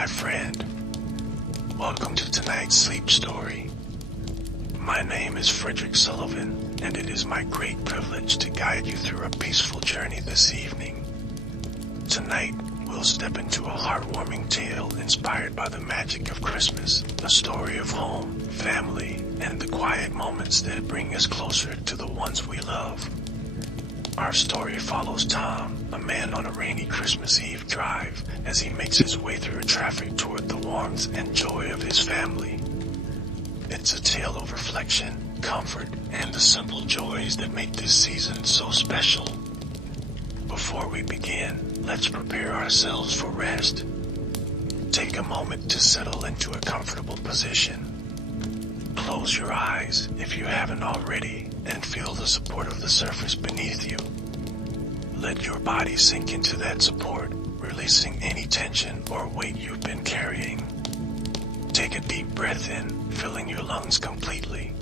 my friend. Welcome to tonight's sleep story. My name is Frederick Sullivan, and it is my great privilege to guide you through a peaceful journey this evening. Tonight, we'll step into a heartwarming tale inspired by the magic of Christmas, a story of home, family, and the quiet moments that bring us closer to the ones we love. Our story follows Tom, a man on a rainy Christmas Eve drive, as he makes his way through traffic toward the warmth and joy of his family. It's a tale of reflection, comfort, and the simple joys that make this season so special. Before we begin, let's prepare ourselves for rest. Take a moment to settle into a comfortable position. Close your eyes if you haven't already, and feel the support of the surface beneath you. Let your body sink into that support, releasing any tension or weight you've been carrying. Take a deep breath in, filling your lungs completely.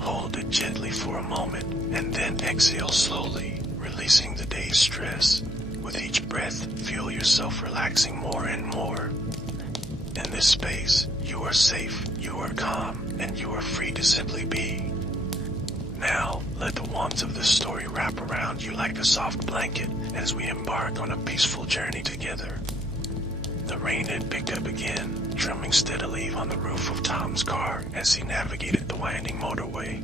Hold it gently for a moment, and then exhale slowly, releasing the day's stress. With each breath, feel yourself relaxing more and more. In this space, you are safe, you are calm, and you are free to simply be. Now, let the warmth of this story wrap around you like a soft blanket as we embark on a peaceful journey together. The rain had picked up again, drumming steadily on the roof of Tom's car as he navigated the winding motorway.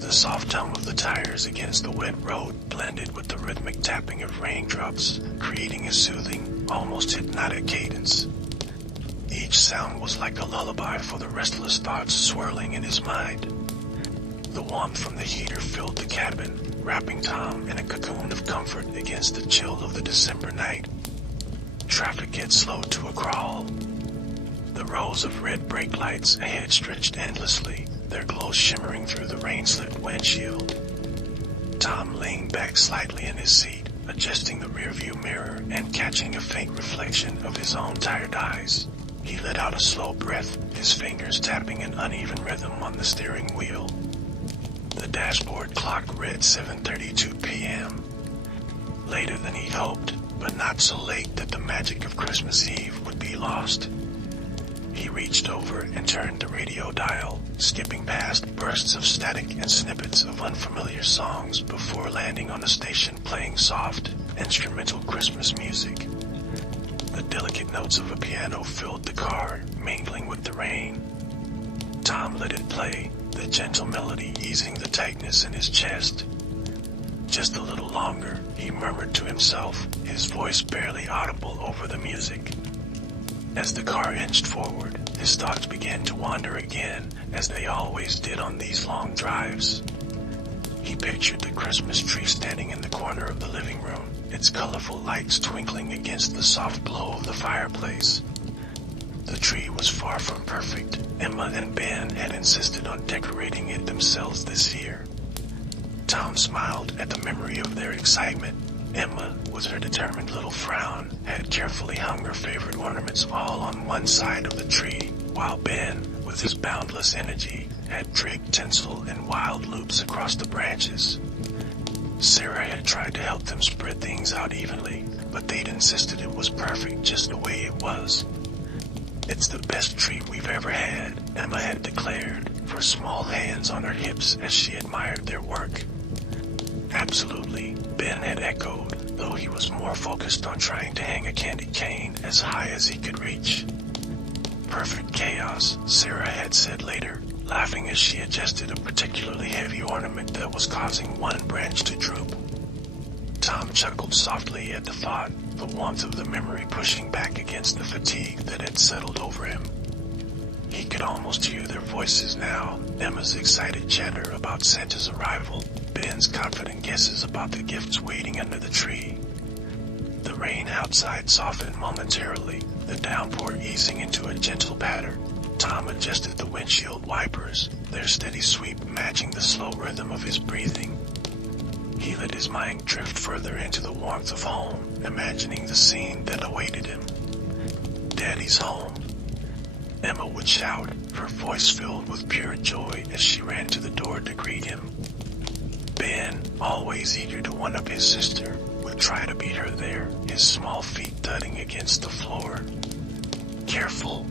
The soft hum of the tires against the wet road blended with the rhythmic tapping of raindrops, creating a soothing, almost hypnotic cadence. Each sound was like a lullaby for the restless thoughts swirling in his mind. The warmth from the heater filled the cabin, wrapping Tom in a cocoon of comfort against the chill of the December night. Traffic had slowed to a crawl. The rows of red brake lights ahead stretched endlessly, their glow shimmering through the rain-slipped windshield. Tom leaned back slightly in his seat, adjusting the rearview mirror and catching a faint reflection of his own tired eyes. He let out a slow breath, his fingers tapping an uneven rhythm on the steering wheel. The dashboard clock read 7:32 p.m. Later than he'd hoped, but not so late that the magic of Christmas Eve would be lost. He reached over and turned the radio dial, skipping past bursts of static and snippets of unfamiliar songs before landing on a station playing soft, instrumental Christmas music. The delicate notes of a piano filled the car, mingling with the rain. Tom let it play, the gentle melody easing the tightness in his chest. Just a little longer, he murmured to himself, his voice barely audible over the music. As the car inched forward, his thoughts began to wander again, as they always did on these long drives. He pictured the Christmas tree standing in the corner of the living room, its colorful lights twinkling against the soft glow of the fireplace. The tree was far from perfect. Emma and Ben had insisted on decorating it themselves this year. Tom smiled at the memory of their excitement. Emma, with her determined little frown, had carefully hung her favorite ornaments all on one side of the tree, while Ben, with his boundless energy, had draped tinsel in wild loops across the branches. Sarah had tried to help them spread things out evenly, but they'd insisted it was perfect just the way it was. "It's the best tree we've ever had," Emma had declared, her small hands on her hips as she admired their work. "Absolutely," Ben had echoed, though he was more focused on trying to hang a candy cane as high as he could reach. "Perfect chaos," Sarah had said later, laughing as she adjusted a particularly heavy ornament that was causing one branch to droop. Tom chuckled softly at the thought, the warmth of the memory pushing back against the fatigue that had settled over him. He could almost hear their voices now, Emma's excited chatter about Santa's arrival, Ben's confident guesses about the gifts waiting under the tree. The rain outside softened momentarily, the downpour easing into a gentle patter. Tom adjusted the windshield wipers, their steady sweep matching the slow rhythm of his breathing. He let his mind drift further into the warmth of home, imagining the scene that awaited him. Daddy's home. Emma would shout, her voice filled with pure joy as she ran to the door to greet him. Ben, always eager to one-up his sister, would try to beat her there, his small feet thudding against the floor. careful,"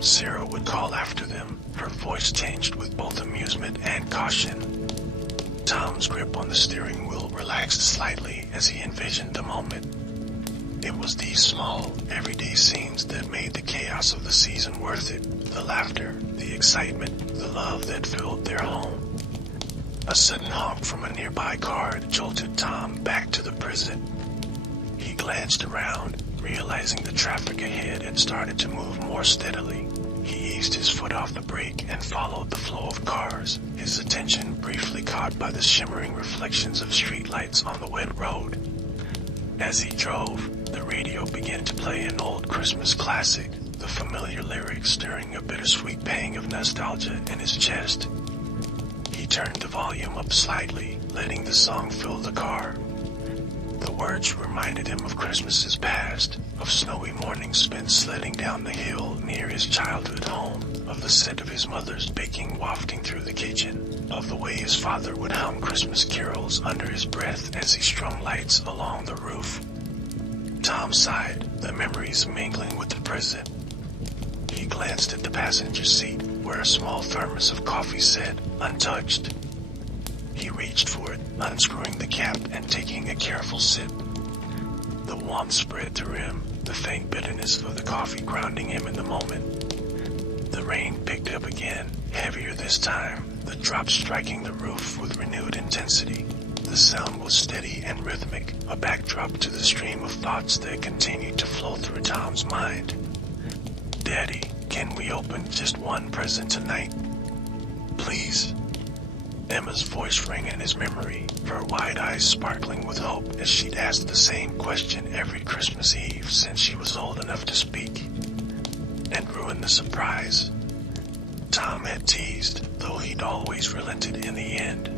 Sarah would call after them, her voice tinged with both amusement and caution. Tom's grip on the steering wheel relaxed slightly as he envisioned the moment. It was these small, everyday scenes that made the chaos of the season worth it. The laughter, the excitement, the love that filled their home. A sudden honk from a nearby car jolted Tom back to the present. He glanced around, realizing the traffic ahead had started to move more steadily. He eased his foot off the brake and followed the flow of cars, his attention briefly caught by the shimmering reflections of streetlights on the wet road. As he drove, the radio began to play an old Christmas classic, the familiar lyrics stirring a bittersweet pang of nostalgia in his chest. He turned the volume up slightly, letting the song fill the car. The words reminded him of Christmases past, of snowy mornings spent sledding down the hill near his childhood home, of the scent of his mother's baking wafting through the kitchen, of the way his father would hum Christmas carols under his breath as he strung lights along the roof. Tom sighed, the memories mingling with the present. He glanced at the passenger seat, where a small thermos of coffee sat, untouched. He reached for it, unscrewing the cap and taking a careful sip. The warmth spread through him, the faint bitterness of the coffee grounding him in the moment. The rain picked up again, heavier this time, the drops striking the roof with renewed intensity. The sound was steady and rhythmic, a backdrop to the stream of thoughts that continued to flow through Tom's mind. "Daddy, can we open just one present tonight? Please?" Emma's voice rang in his memory, her wide eyes sparkling with hope as she'd asked the same question every Christmas Eve since she was old enough to speak. And ruin the surprise. Tom had teased, though he'd always relented in the end.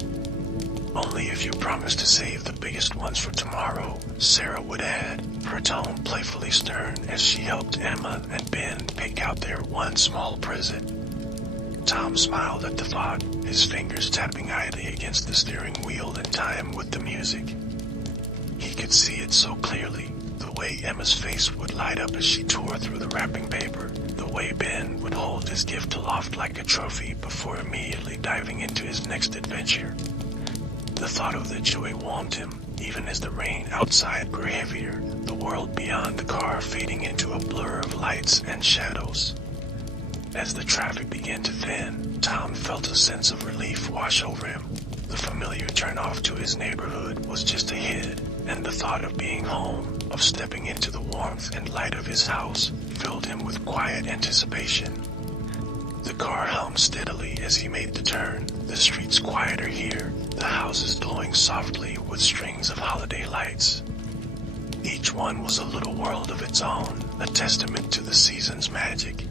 "Only if you promise to save the biggest ones for tomorrow," Sarah would add, her tone playfully stern as she helped Emma and Ben pick out their one small present. Tom smiled at the thought, his fingers tapping idly against the steering wheel in time with the music. He could see it so clearly, the way Emma's face would light up as she tore through the wrapping paper, the way Ben would hold his gift aloft like a trophy before immediately diving into his next adventure. The thought of the joy warmed him, even as the rain outside grew heavier, the world beyond the car fading into a blur of lights and shadows. As the traffic began to thin, Tom felt a sense of relief wash over him. The familiar turn-off to his neighborhood was just ahead, and the thought of being home, of stepping into the warmth and light of his house, filled him with quiet anticipation. The car hummed steadily as he made the turn, the streets quieter here, the houses glowing softly with strings of holiday lights. Each one was a little world of its own, a testament to the season's magic.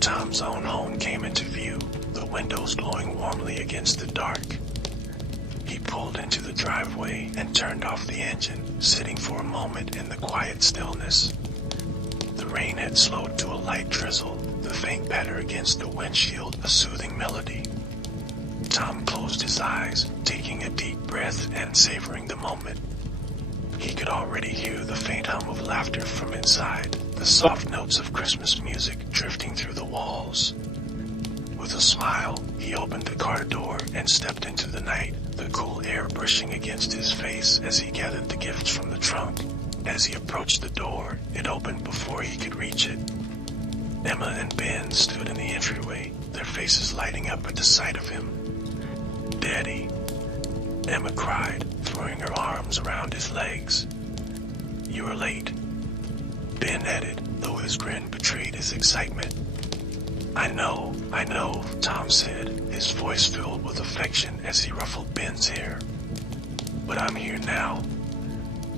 Tom's own home came into view, the windows glowing warmly against the dark. He pulled into the driveway and turned off the engine, sitting for a moment in the quiet stillness. The rain had slowed to a light drizzle, the faint patter against the windshield a soothing melody. Tom closed his eyes, taking a deep breath and savoring the moment. He could already hear the faint hum of laughter from inside, the soft notes of Christmas music drifting through the walls. With a smile, he opened the car door and stepped into the night, the cool air brushing against his face as he gathered the gifts from the trunk. As he approached the door, it opened before he could reach it. Emma and Ben stood in the entryway, their faces lighting up at the sight of him. "Daddy," Emma cried, throwing her arms around his legs. "You're late," Ben added, though his grin betrayed his excitement. I know, Tom said, his voice filled with affection as he ruffled Ben's hair. "But I'm here now."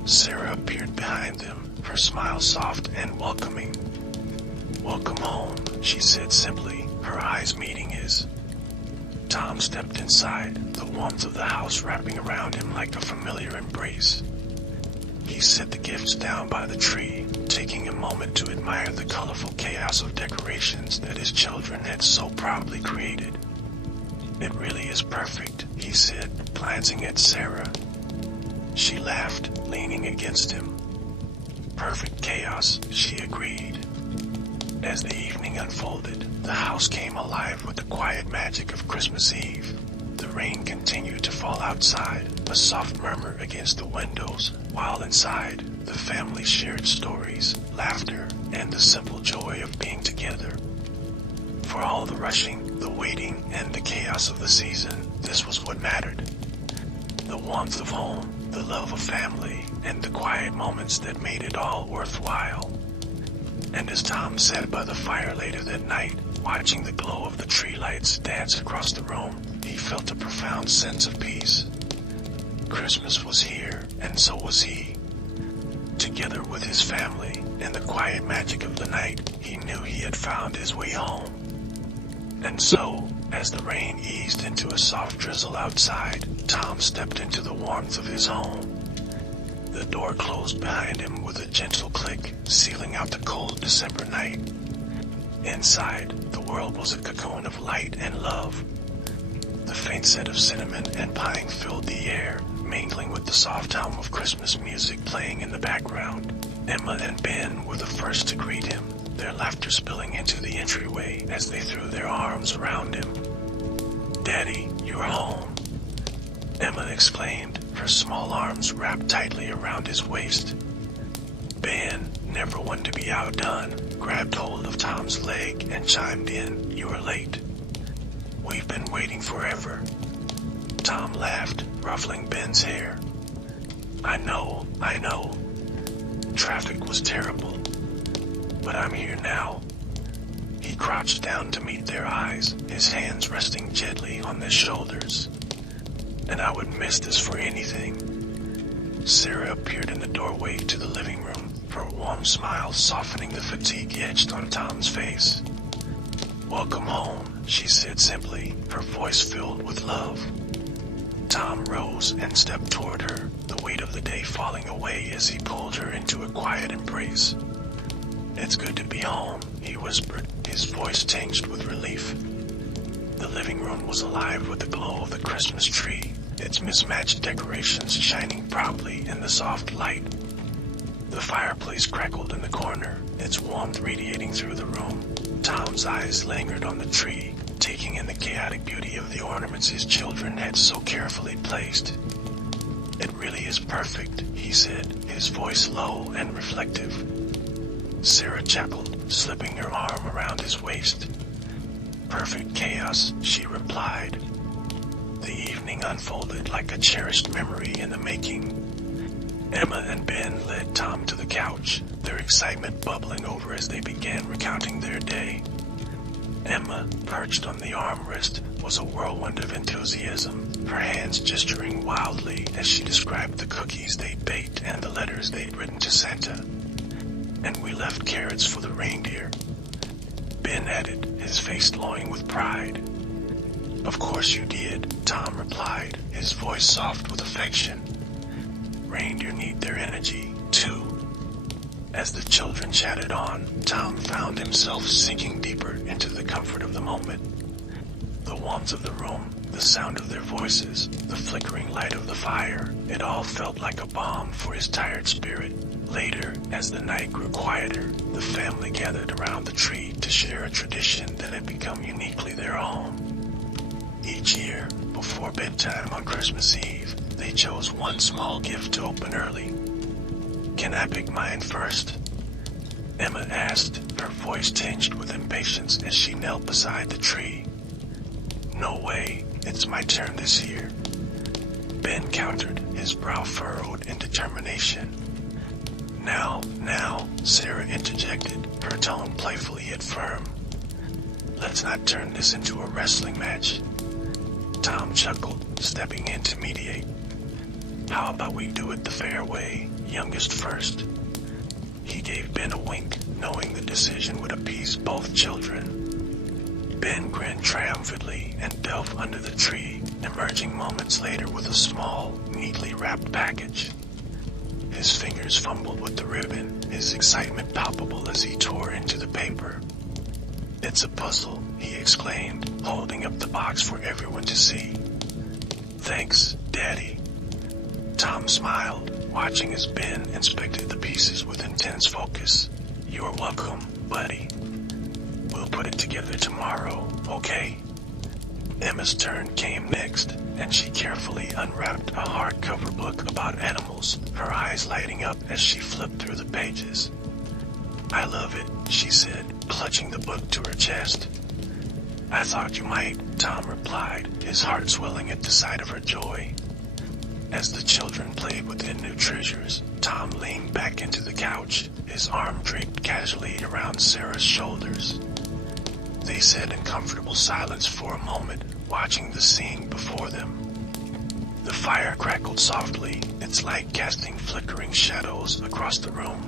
Sarah appeared behind them, her smile soft and welcoming. "Welcome home," she said simply, her eyes meeting his. Tom stepped inside, the warmth of the house wrapping around him like a familiar embrace. He set the gifts down by the tree, taking a moment to admire the colorful chaos of decorations that his children had so proudly created. "It really is perfect," he said, glancing at Sarah. She laughed, leaning against him. "Perfect chaos," she agreed. As the evening unfolded, the house came alive with the quiet magic of Christmas Eve. The rain continued to fall outside, a soft murmur against the windows, while inside, the family shared stories, laughter, and the simple joy of being together. For all the rushing, the waiting, and the chaos of the season, this was what mattered. The warmth of home, the love of family, and the quiet moments that made it all worthwhile. And as Tom sat by the fire later that night, watching the glow of the tree lights dance across the room, he felt a profound sense of peace. Christmas was here, and so was he. Together with his family, in the quiet magic of the night, he knew he had found his way home. And so, as the rain eased into a soft drizzle outside, Tom stepped into the warmth of his home. The door closed behind him with a gentle click, sealing out the cold December night. Inside, the world was a cocoon of light and love. The faint scent of cinnamon and pine filled the air, mingling with the soft hum of Christmas music playing in the background. Emma and Ben were the first to greet him, their laughter spilling into the entryway as they threw their arms around him. "Daddy, you're home," Emma exclaimed, her small arms wrapped tightly around his waist. Ben, never one to be outdone, grabbed hold of Tom's leg and chimed in, "You are late." "We've been waiting forever." Tom laughed, ruffling Ben's hair. I know. Traffic was terrible. But I'm here now." He crouched down to meet their eyes, his hands resting gently on their shoulders. "And I would miss this for anything." Sarah appeared in the doorway to the living room, her warm smile softening the fatigue etched on Tom's face. "Welcome home," she said simply, her voice filled with love. Tom rose and stepped toward her, the weight of the day falling away as he pulled her into a quiet embrace. "It's good to be home," he whispered, his voice tinged with relief. The living room was alive with the glow of the Christmas tree, its mismatched decorations shining proudly in the soft light. The fireplace crackled in the corner, its warmth radiating through the room. Tom's eyes lingered on the tree, taking in the chaotic beauty of the ornaments his children had so carefully placed. "It really is perfect," he said, his voice low and reflective. Sarah chuckled, slipping her arm around his waist. "Perfect chaos," she replied. The evening unfolded like a cherished memory in the making. Emma and Ben led Tom to the couch, their excitement bubbling over as they began recounting their day. Emma, perched on the armrest, was a whirlwind of enthusiasm, her hands gesturing wildly as she described the cookies they'd baked and the letters they'd written to Santa. "And we left carrots for the reindeer," Ben added, his face glowing with pride. "Of course you did," Tom replied, his voice soft with affection. "Reindeer need their energy, too." As the children chatted on, Tom found himself sinking deeper into the comfort of the moment. The warmth of the room, the sound of their voices, the flickering light of the fire, it all felt like a balm for his tired spirit. Later, as the night grew quieter, the family gathered around the tree to share a tradition that had become uniquely their own. Each year, before bedtime on Christmas Eve, they chose one small gift to open early. "Can I pick mine first?" Emma asked, her voice tinged with impatience as she knelt beside the tree. "No way, it's my turn this year," Ben countered, his brow furrowed in determination. Now, Sarah interjected, her tone playfully yet firm. "Let's not turn this into a wrestling match." Tom chuckled, stepping in to mediate. "How about we do it the fair way, youngest first?" He gave Ben a wink, knowing the decision would appease both children. Ben grinned triumphantly and delved under the tree, emerging moments later with a small, neatly wrapped package. His fingers fumbled with the ribbon, his excitement palpable as he tore into the paper. "It's a puzzle," he exclaimed, holding up the box for everyone to see. "Thanks, Daddy." Tom smiled, watching as Ben inspected the pieces with intense focus. "You're welcome, buddy." We'll put it together tomorrow, okay? Emma's turn came next, and she carefully unwrapped a hardcover book about animals, her eyes lighting up as she flipped through the pages. "I love it," she said, clutching the book to her chest. "I thought you might," Tom replied, his heart swelling at the sight of her joy. As the children played with their new treasures, Tom leaned back into the couch, his arm draped casually around Sarah's shoulders. They sat in comfortable silence for a moment, watching the scene before them. The fire crackled softly, its light casting flickering shadows across the room.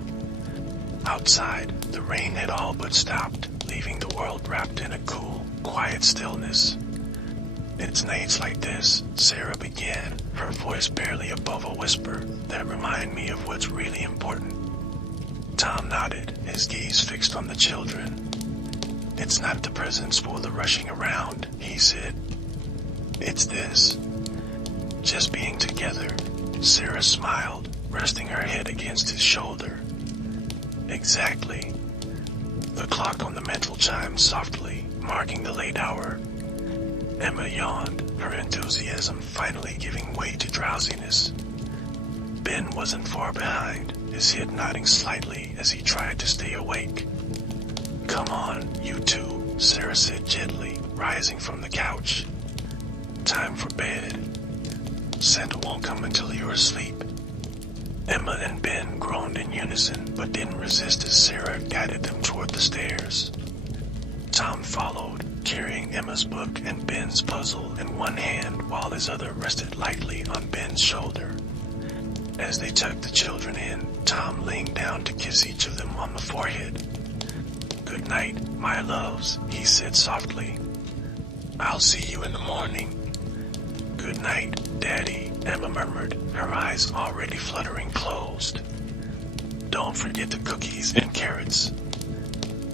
Outside, the rain had all but stopped, leaving the world wrapped in a cool, quiet stillness. "It's nights like this," Sarah began, her voice barely above a whisper, "that remind me of what's really important." Tom nodded, his gaze fixed on the children. "It's not the presents or the rushing around," he said. "It's this. Just being together." Sarah smiled, resting her head against his shoulder. "Exactly." The clock on the mantel chimed softly, marking the late hour. Emma yawned, her enthusiasm finally giving way to drowsiness. Ben wasn't far behind, his head nodding slightly as he tried to stay awake. "Come on, you two," Sarah said gently, rising from the couch. "Time for bed. Santa won't come until you're asleep." Emma and Ben groaned in unison, but didn't resist as Sarah guided them toward the stairs. Tom followed, carrying Emma's book and Ben's puzzle in one hand while his other rested lightly on Ben's shoulder. As they tucked the children in, Tom leaned down to kiss each of them on the forehead. "Good night, my loves," he said softly. "I'll see you in the morning." "Good night, Daddy," Emma murmured, her eyes already fluttering closed. "Don't forget the cookies and carrots."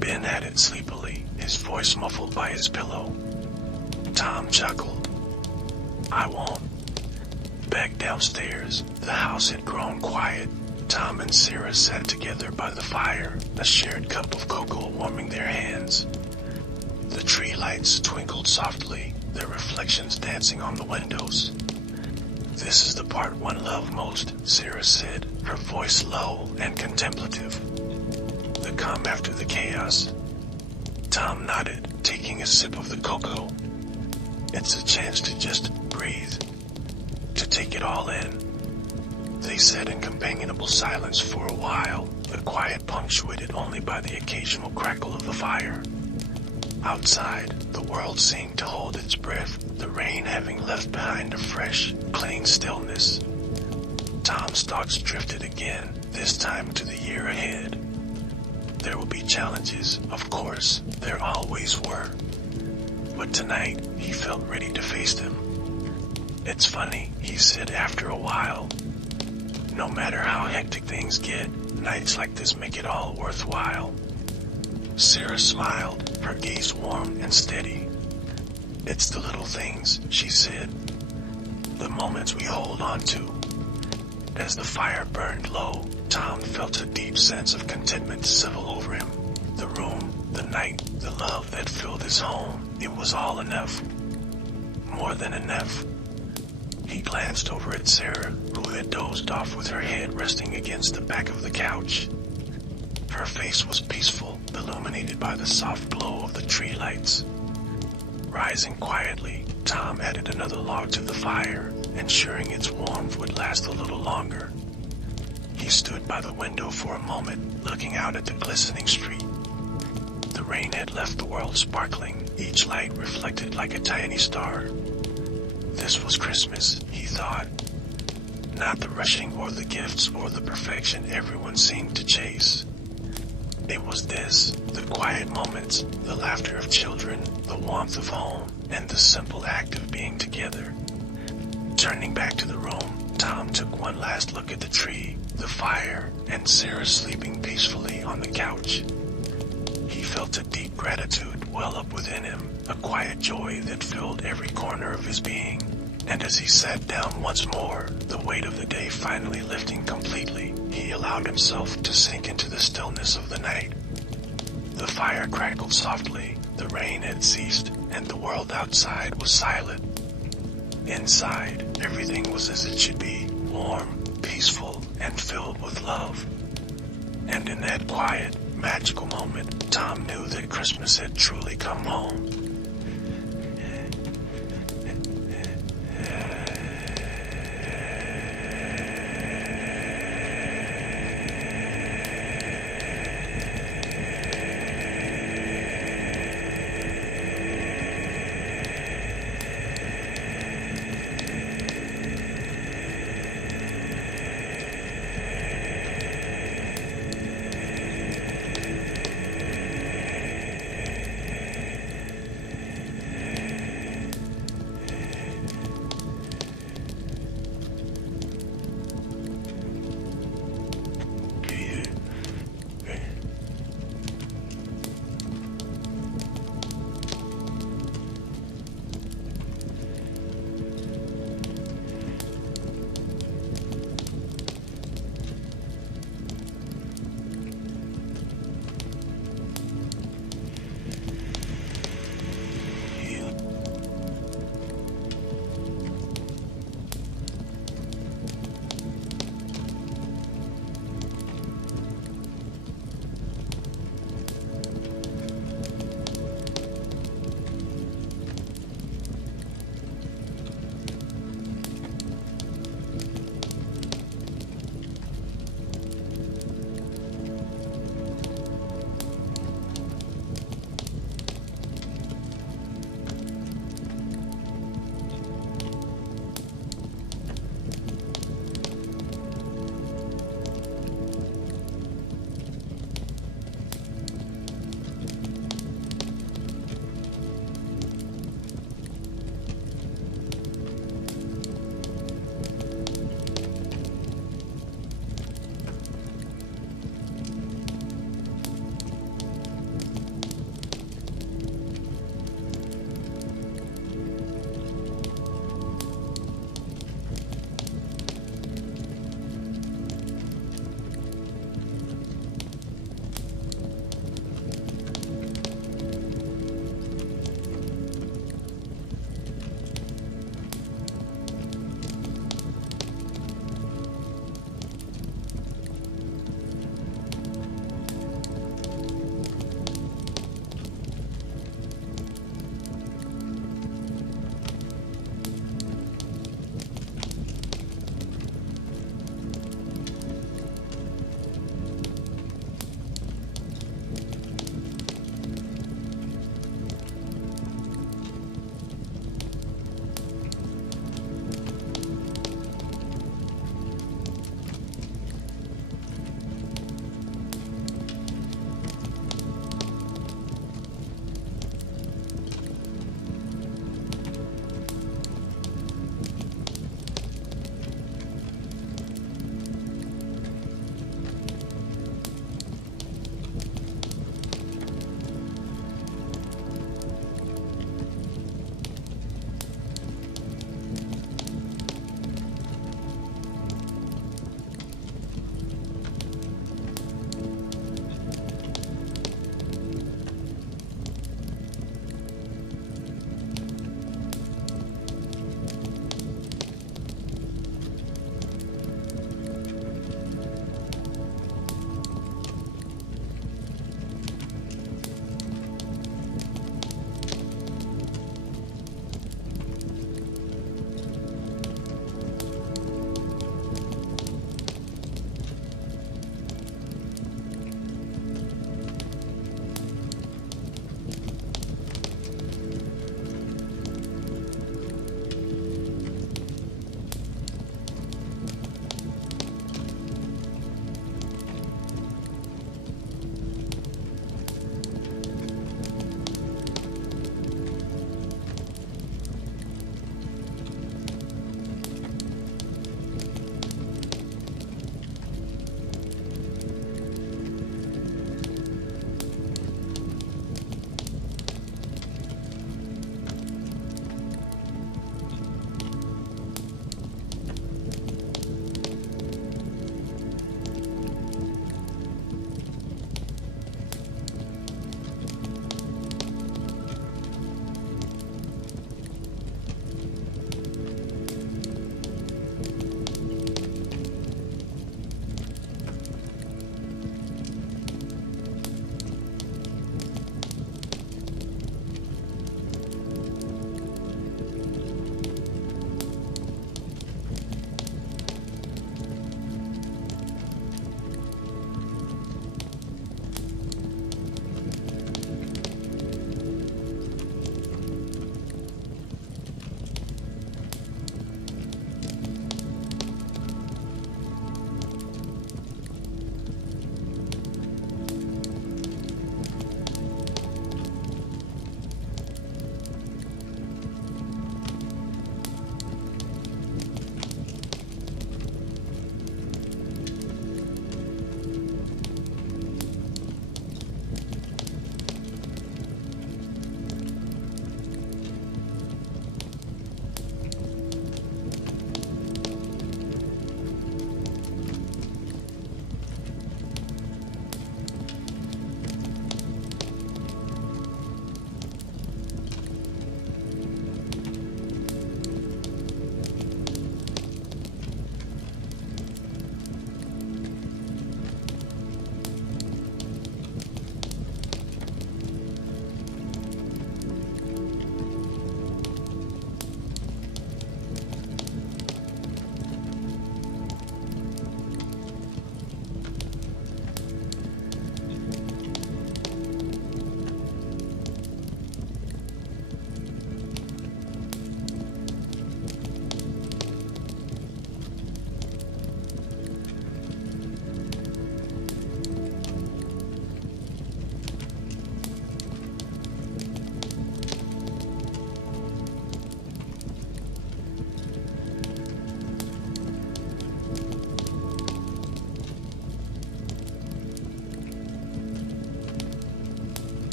Ben added sleepily, his voice muffled by his pillow. Tom chuckled. "I won't." Back downstairs, the house had grown quiet. Tom and Sarah sat together by the fire, a shared cup of cocoa warming their hands. The tree lights twinkled softly, their reflections dancing on the windows. "This is the part one loved most," Sarah said, her voice low and contemplative. "The calm after the chaos." Tom nodded, taking a sip of the cocoa. "It's a chance to just breathe, to take it all in." They sat in companionable silence for a while, the quiet punctuated only by the occasional crackle of the fire. Outside, the world seemed to hold its breath, the rain having left behind a fresh, clean stillness. Tom's thoughts drifted again, this time to the year ahead. There would be challenges, of course, there always were. But tonight, he felt ready to face them. "It's funny," he said after a while. "No matter how hectic things get, nights like this make it all worthwhile." Sarah smiled, her gaze warm and steady. "It's the little things," she said. "The moments we hold on to." As the fire burned low, Tom felt a deep sense of contentment settle over him. The room, the night, the love that filled his home, it was all enough. More than enough. He glanced over at Sarah, who had dozed off with her head resting against the back of the couch. Her face was peaceful, illuminated by the soft glow of the tree lights. Rising quietly, Tom added another log to the fire, ensuring its warmth would last a little longer. He stood by the window for a moment, looking out at the glistening street. The rain had left the world sparkling, each light reflected like a tiny star. This was Christmas, he thought. Not the rushing or the gifts or the perfection everyone seemed to chase. It was this, the quiet moments, the laughter of children, the warmth of home, and the simple act of being together. Turning back to the room, Tom took one last look at the tree, the fire, and Sarah sleeping peacefully on the couch. He felt a deep gratitude well up within him, a quiet joy that filled every corner of his being. And as he sat down once more, the weight of the day finally lifting completely, he allowed himself to sink into the stillness of the night. The fire crackled softly, the rain had ceased, and the world outside was silent. Inside, everything was as it should be, warm, peaceful, and filled with love. And in that quiet, magical moment, Tom knew that Christmas had truly come home.